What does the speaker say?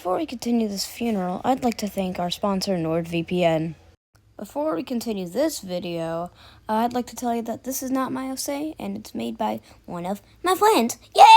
Before we continue this funeral, I'd like to thank our sponsor, NordVPN. Before we continue this video, I'd like to tell you that this is not my OC, and it's made by one of my friends. Yay!